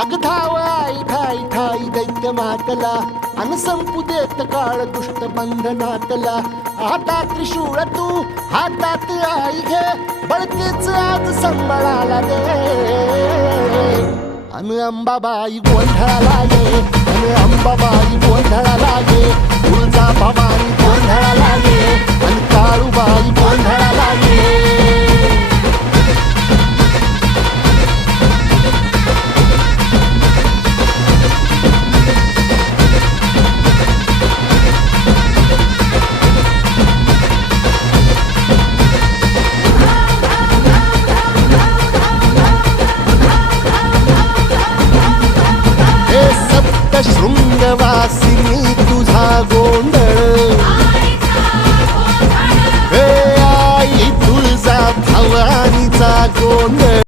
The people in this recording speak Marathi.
अग धाव आई ठाई ठाई दैत्य मातला अन संपू देत काळ दुष्ट बंधनातला. हातात त्रिशूळ तू हातात आई घे बळतेच आज संबळाला दे. अन अंबाबाई गोंधळाला ये अन अंबाबाई गोंधळाला ये. तुळजा भवानी गोंधळाला ये अन काळूबाई गोंधळाला ये. शृंगवासिनी तुझा गोंधळ हे आई तुळजा भवानीचा गोंधळ.